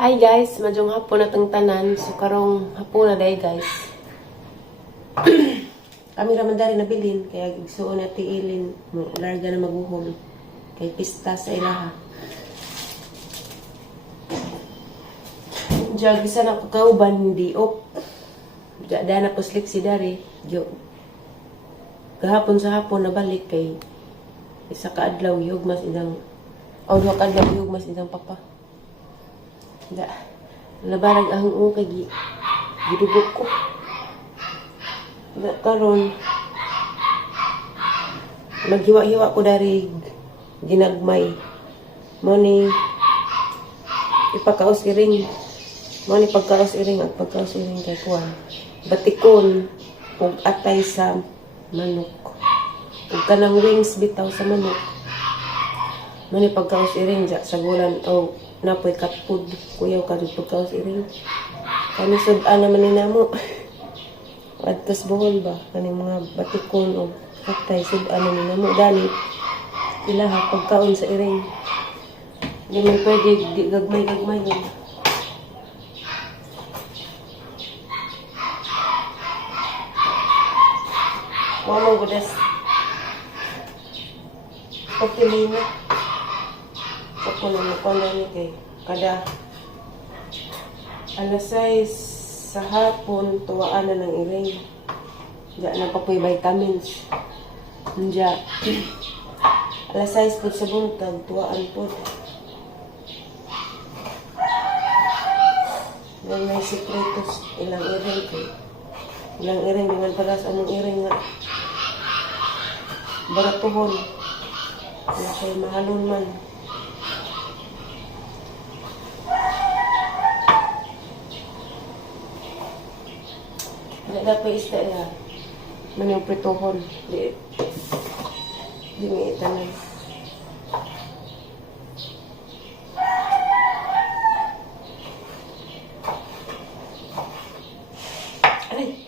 Hi guys, madyong hapon na tong tanan. So karong hapon na day guys. Kami raman dari nabilin kaya igsuon na tiilin mo larga na maguhom kay pista sa ilaha. Jag isa na kauban hindi op. Jada na puslik si dari. Jo. Gahapon sa hapon nabalik kay isa ka adlaw yugmas idang duha ka adlaw yugmas idang papa. Da. Labarag ang kay gidugok ko. Da karon maghiwa-hiwa ko dari ginagmay. Mo ni ipakaos iring. Mo ni pagkaos iring at pagkaos iring kay kuan. Batikon ug atay sa manok. Ug kanang wings bitaw sa manok. Mo ni pagkaos iring ja sa gulan o napoy katpud kuyaw ka rin pagkaos iring. Kani sudan naman ni namo. Adtos buhol ba? Kaning mga batikon o katay sudan naman ni namo. Dali, ilaha pagkaon sa iring. Hindi man pwede gagmay-gagmay yun. Mamang gudas. Pagpilina. Ako na ni kay kada alas 6 sa hapon tuwaan na ng iring. Diya na pa po'y vitamins. Diya alas 6 po sa buntag tuwaan po. Yan may sikretos ilang iring kay ilang iring dengan paras among iring nga baratuhon. Wala kay mahalon man. Ada pa isda ya. Manang prituhon. Di may itanan. Ay!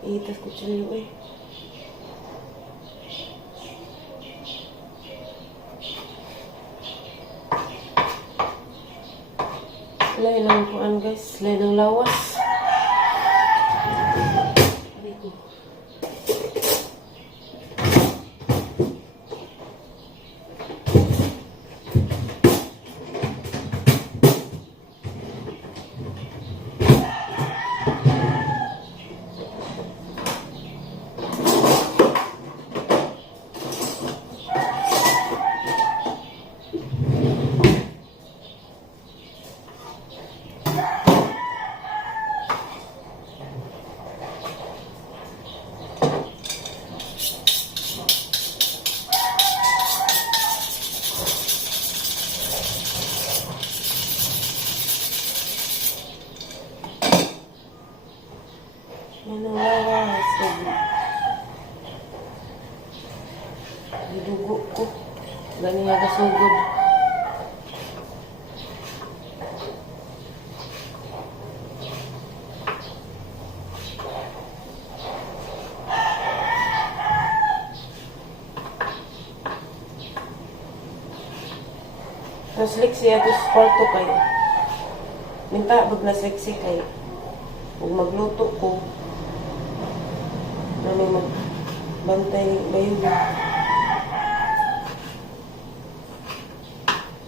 Iitas ko siya eh. Lain ang kuan guys. Lain ang lawas. Didugo ko. Ganyan nga kasugod. Naslik siya ito sa kwarto kayo. Minta, bag nasiksi kayo. Huwag magluto ko. Na may magbantay bayo.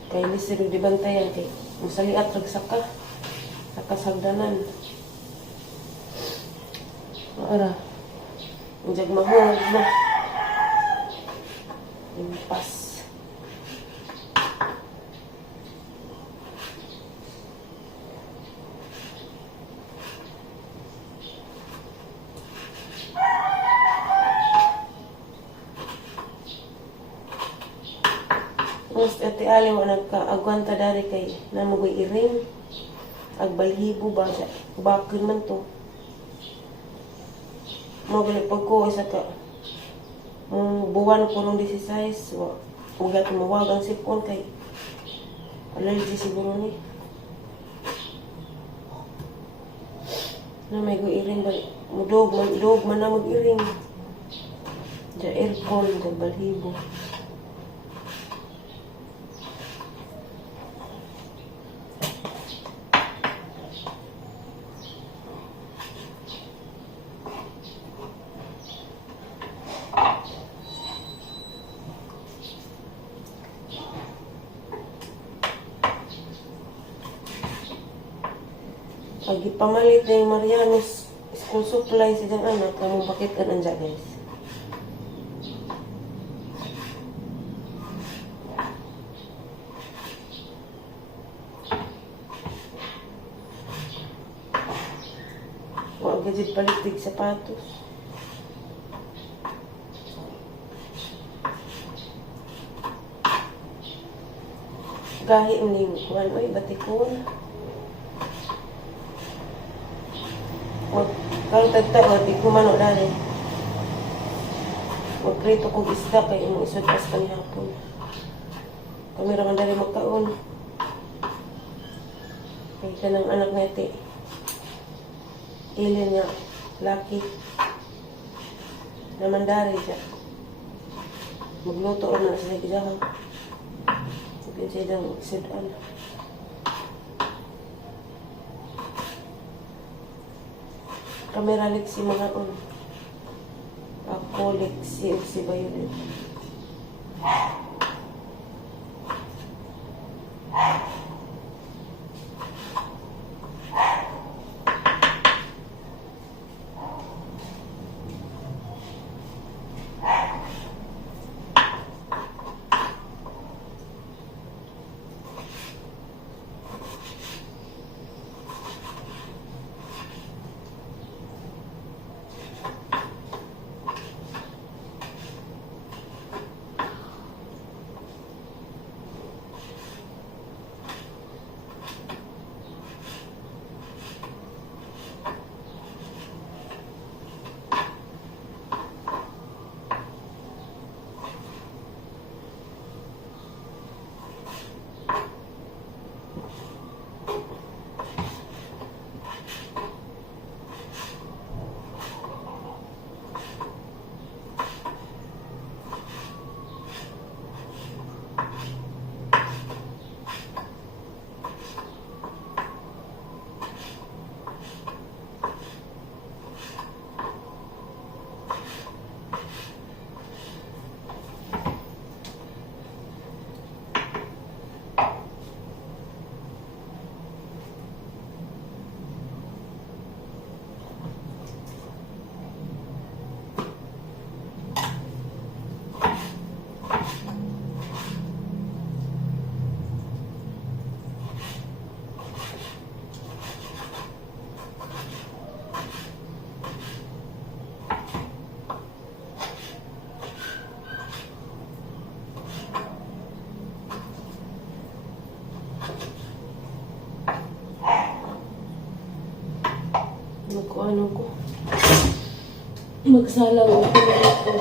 Kay lisir di bantayan kay masaliat ragsaka sa kasagdanan. Ara. Unjag mahog na. Impas. Mas ati alim ang nagka-agwanta dari kay namugoy iring. Agbalhibo ba siya. Bakil man to. Magali pag ko isa ka. Buwan ko nung 16. Ugat mawagang sipon kay allergy siguro ni. Na may go iring ba. Mudog man na mag-iring. Diya aircon, diya balhibo. Pag ipamalit na yung Marianos school supply sa diyang anak, kamong bakit ka nandya guys. Huwag gajit palitig sapatos. Gahi ang lingkuhan. Uy, batikon. Huwag kang tagtawad, di kumano dali. Huwag krito kong isda kayo yung isod pas kanihapon. Kami raman dali magkaon. Kaya ka ng anak na iti. Ilin niya, laki. Namandari siya. Magluto na sa nagjahan. Sabihin siya dang sudan. Kamera liksi mga on. Ako liksi o si Violet. Ano ko? Magsalang ako na ito.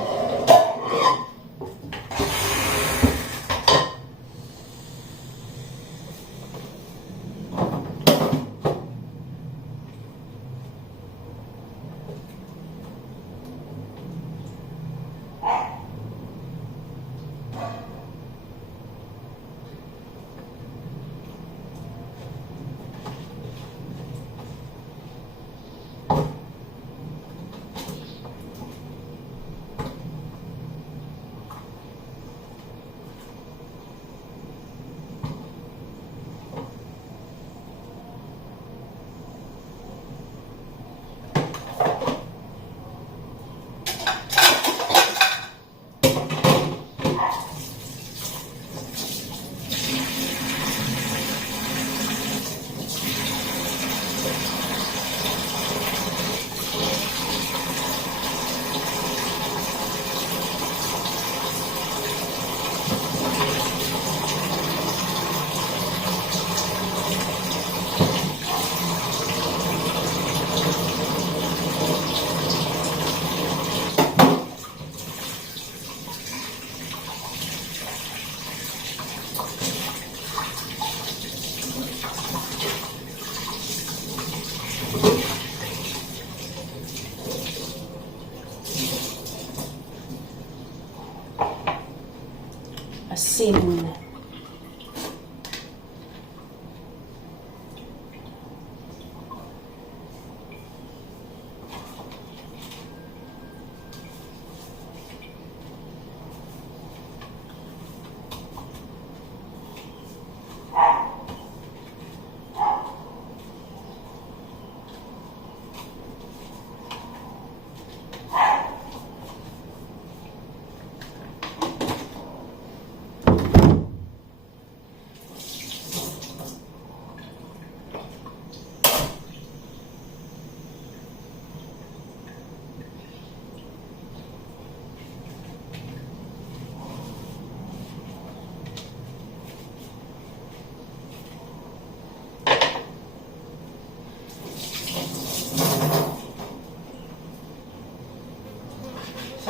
Asin.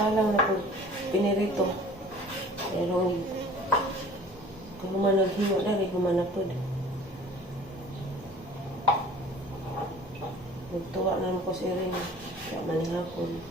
Salang na po pinirito. Pero kung man naghingo na rin, humanapod. Nagtuwa na ko si Rin. Kaya manihapon.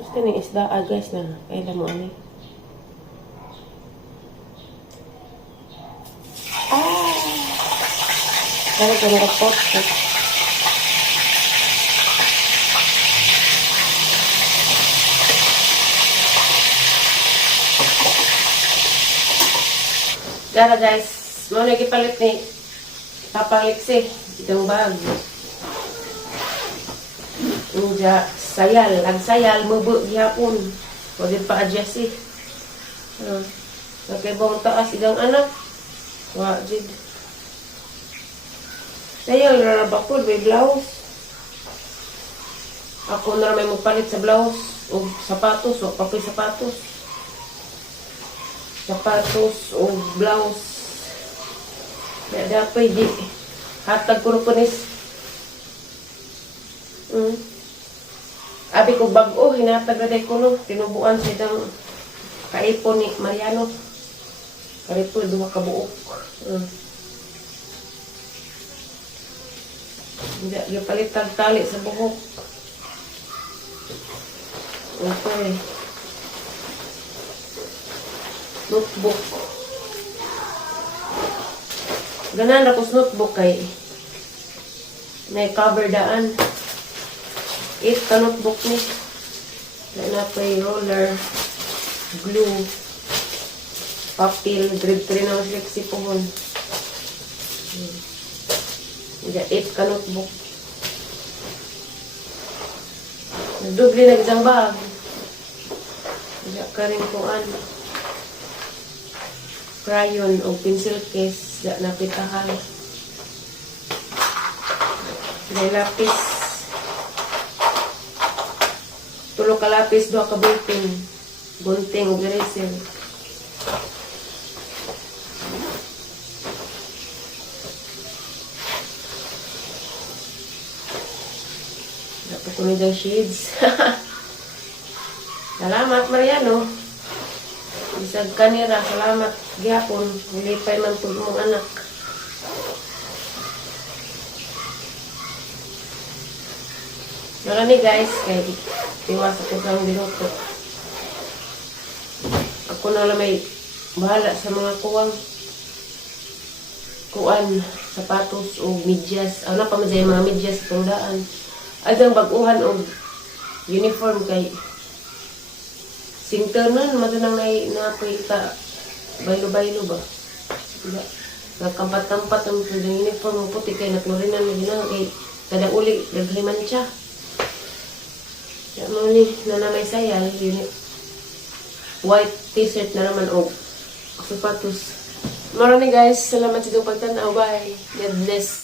Gusto ni isda guys na kailan mo ani. Kaya ko nag-pot. Gara guys, mo na gipalit ni Papaliksi itong bag. Uja sayal, ang sayal mubo gihapon. Pwede pa adjust eh. Okay, bang taas idang anak. Wajid. Sayal na bakod may blouse. Ako na may magpalit sa blouse o sapatos o papoy sapatos. Sapatos o blouse. Dada pa di hatag ko punis. Abi ko bag-o hinatag na day ko no. Tinubuan siya ng kaipon ni Mariano. Karipol duha ka buok. Hindi yung palit tali sa buhok. Okay. Notebook. Ganan ako sa notebook kay may cover daan. 8 ka notebook ni. Na pa roller, glue, papel, grade 3 na flexi pohon. 8 ka notebook. Nagdubli na isang bag. Hindi ka rin kuan. Crayon o pencil case. Hindi napitahan. May lapis. Tulo ka lapis, 2 ka ballpen. Gunting o eraser. Dapat ko nidang shades. Salamat, Mariano. Bisag kanira, salamat. Gihapon, nilipay man po mong anak. Marami guys, kay tiwas ako sa binuto. Ako na lang may bahala sa mga kuwan, sapatos o medyas. Ano pa man mga medyas sa tundaan. Adang baguhan o uniform kay singter nun, matunang nakita baylo-baylo ba? Nagkampat-kampat ang uniform mo puti kay naklorinan na ginang kay kada uli, naghiman siya. Kaya mo ni nanamay sayal, white t-shirt na naman o sapatos. Marami guys, salamat sa inyong pagtanaw. Bye. God bless.